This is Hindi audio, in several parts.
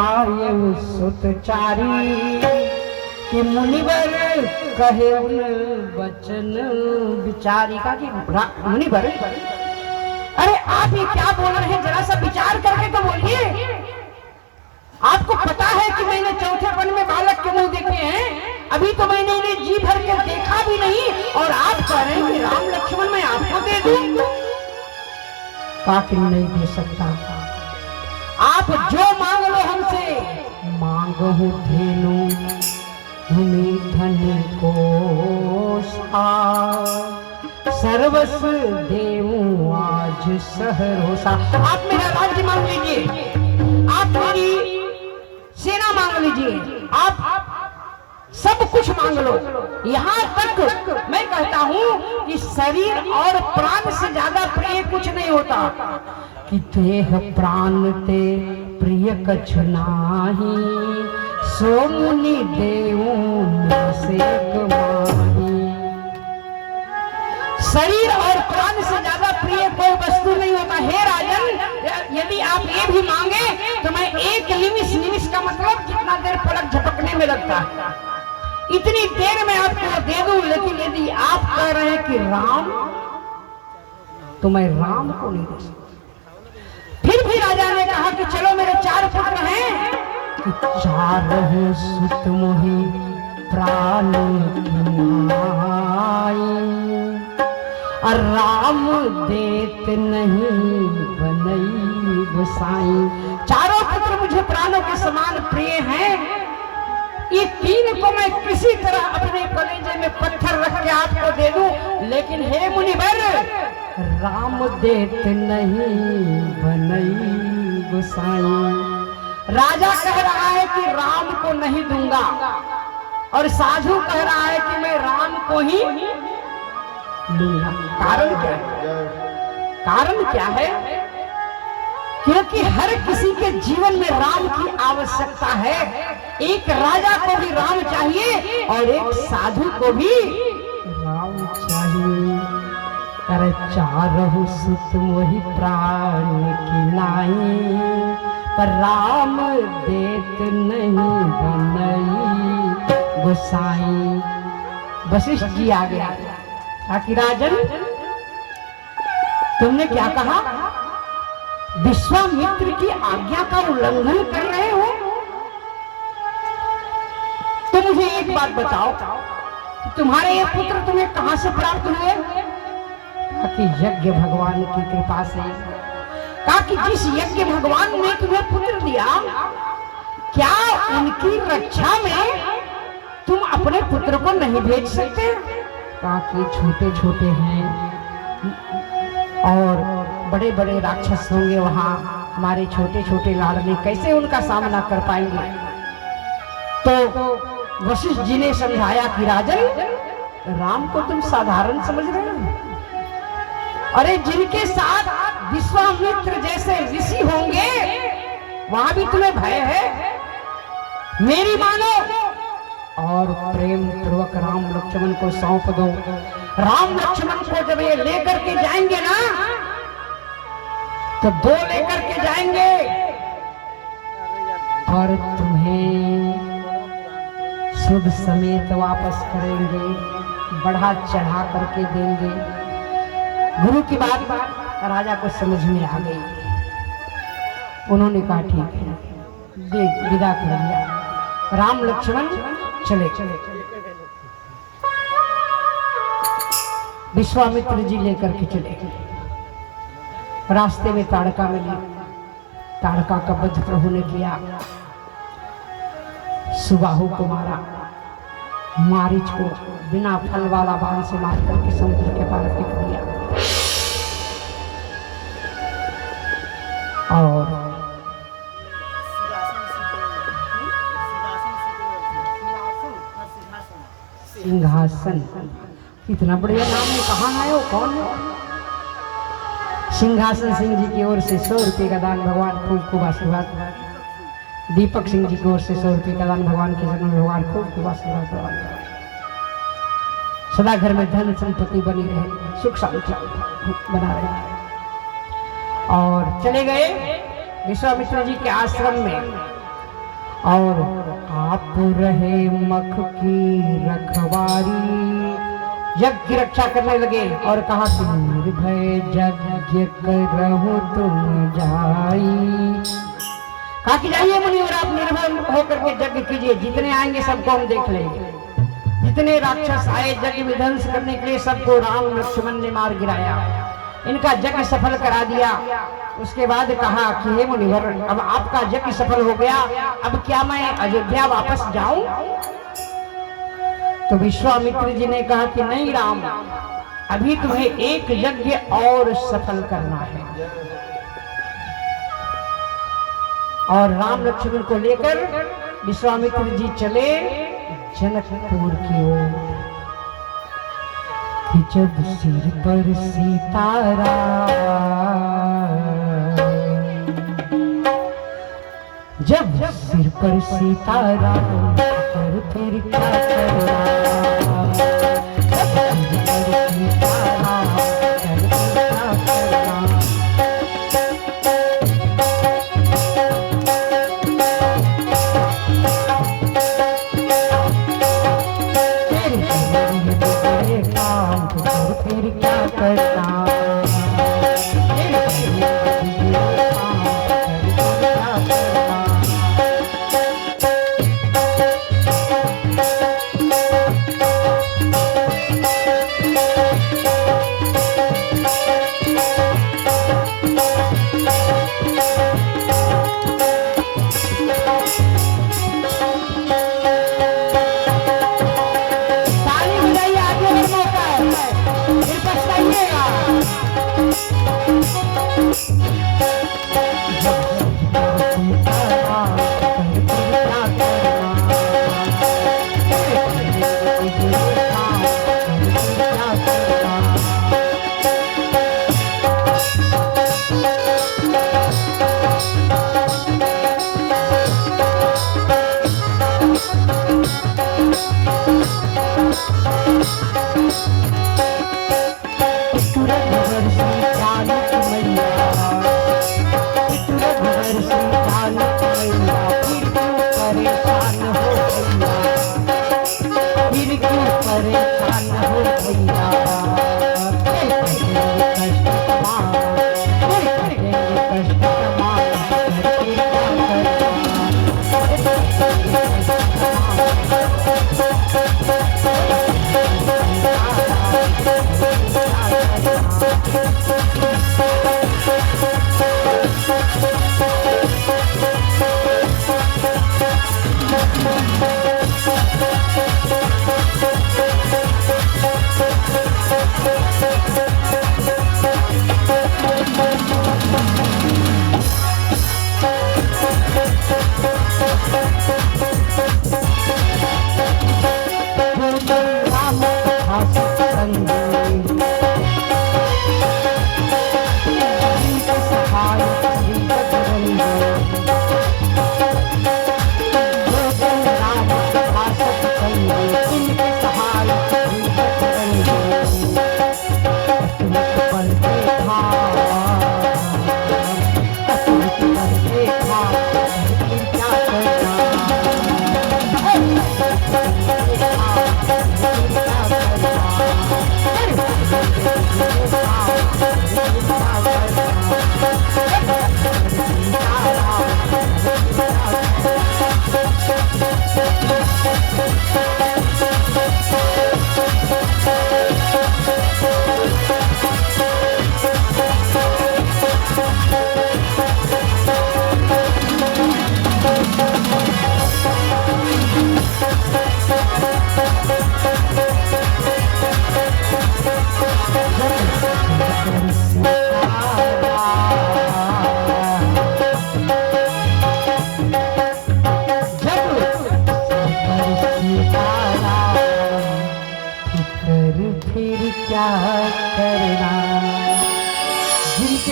पाए सुतचारी कि मुनिवर कहे उन वचन विचारी का कि मुनिवर, अरे आप ये क्या बोल रहे हैं, जरा सा विचार करके तो बोलिए। आपको पता है कि मैंने चौथे वन में बालक के मुंह देखे हैं, अभी तो मैंने इन्हें जी भर के देखा भी नहीं, और आप कह रहे हैं कि राम लक्ष्मण मैं आपको दे दूं। काकी नहीं दे सकता, आप जो मांग लो हमसे। मांगो धेनु भूमि धन को सर्वस्व देऊं आज सहरोसा। आप मेरा राज्य मांग लीजिए, आप मेरी सेना मांग लीजिए, आप सब कुछ मांग लो। यहाँ तक मैं कहता हूँ कि शरीर और प्राण से ज्यादा प्रिय कुछ नहीं होता, कि देह प्राण ते प्रिय कछु नाही, सो मुनि देऊं से कमाही। शरीर और प्राण से ज्यादा प्रिय कोई वस्तु नहीं होता। हे राजन, यदि आप ये भी मांगे तो मैं एक निमिष का मतलब कितना देर पलक झपकने में लगता है, इतनी देर में आपको दे दूं। लेकिन यदि आप कह रहे हैं कि राम, तो मैं राम को नहीं दे सकता। फिर भी राजा ने कहा कि चलो मेरे 4 पुत्र हैं, कि 4 सुत मोहि प्राण और राम देत नहीं बनई गोसाई। 4 पुत्र मुझे प्राणों के समान प्रिय हैं, ये 3 को मैं किसी तरह अपने कलेजे में पत्थर रख के आपको दे दूं। लेकिन हे मुनिवर, राम देत नहीं बनई गोसाई। राजा कह रहा है कि राम को नहीं दूंगा, और साधु कह रहा है कि मैं राम को ही लूंगा। कारण क्या है? कारण क्या है? क्योंकि हर किसी के जीवन में राम की आवश्यकता है। एक राजा को भी राम चाहिए और एक साधु को भी राम चाहिए। अरे 4 सुत मोहि प्राण की नाई, पर राम देत नहीं बनई गोसाई। वशिष्ठ जी आ गया कि राजन, तुमने क्या कहा? विश्वामित्र की आज्ञा का उल्लंघन कर रहे हो? तो मुझे एक बात बताओ, तुम्हारे ये पुत्र तुम्हें कहां से प्राप्त हुए? कि यज्ञ भगवान की कृपा से। कहा कि जिस यज्ञ भगवान ने तुम्हें पुत्र दिया, क्या उनकी रक्षा में तुम अपने पुत्र को नहीं भेज सकते? कहा कि छोटे छोटे हैं और बड़े बड़े राक्षस होंगे वहां, हमारे छोटे छोटे लाडले कैसे उनका सामना कर पाएंगे? तो वशिष्ठ जी ने समझाया कि राजन, राम को तुम साधारण समझ रहे हो? अरे जिनके साथ विश्वामित्र जैसे ऋषि होंगे, वहां भी तुम्हें भय है? मेरी मानो और प्रेम पूर्वक राम लक्ष्मण को सौंप दो। राम लक्ष्मण को जब ये लेकर के जाएंगे ना, तो 2 लेकर के जाएंगे और तुम्हें शुभ समेत वापस करेंगे, बढ़ा चढ़ा करके देंगे। गुरु की बात राजा को समझ में आ गई। उन्होंने कहा ठीक है, देख विदा कर दिया। राम लक्ष्मण चले। विश्वामित्र जी लेकर के चले। रास्ते में ताड़का मिली, ताड़का का वध प्रभु ने किया, सुबाहु को मारा, मारीच को बिना फल वाला बाण से मार करके समुद्र के पार फेंक दिया। और सिंहासन, इतना बढ़िया नाम है, कहाँ है वो, कौन है? सिंहासन सिंह जी की ओर से 100 रुपये का दान, भगवान खूब खूब आशीर्वाद। दीपक सिंह जी की ओर से 100 रुपये का दान, भगवान के जन्म, भगवान खूब खूब आशीर्वाद। सदा घर में धन संपत्ति बनी रहे, सुख शांति बना रहे। और चले गए विश्वामित्र जी के आश्रम में। और आप रहे मख की रखवारी। यज्ञ की रक्षा करने लगे और कहा कि निर्भय यज्ञ करहु तुम जाई। कहा कि जाइए मुनिवर, आप निर्भय होकर के यज्ञ कीजिए, जितने आएंगे सबको हम देख लेंगे। जितने राक्षस आए यज्ञ विध्वंस करने के लिए सबको राम लक्ष्मण ने मार गिराया, इनका यज्ञ सफल करा दिया। उसके बाद कहा कि हे मुनिवर, अब आपका यज्ञ सफल हो गया, अब क्या मैं अयोध्या वापस जाऊं? तो विश्वामित्र जी ने कहा कि नहीं राम, अभी तुम्हें एक यज्ञ और सफल करना है। और राम लक्ष्मण को लेकर विश्वामित्र जी चले जनकपुर की ओर। कि जब सिर पर सीतारा, जब सिर पर सीतारा पर फिर क्या करना,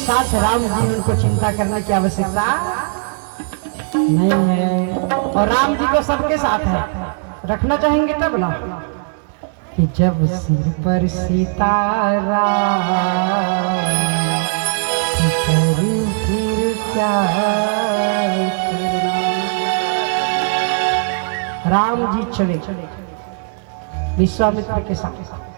साथ राम जी उनको चिंता करने की आवश्यकता नहीं है, और राम जी को सबके साथ है, रखना चाहेंगे तब ना। कि जब सिर पर सीतारा फिर क्या करना, राम जी चले विश्वामित्र के साथ।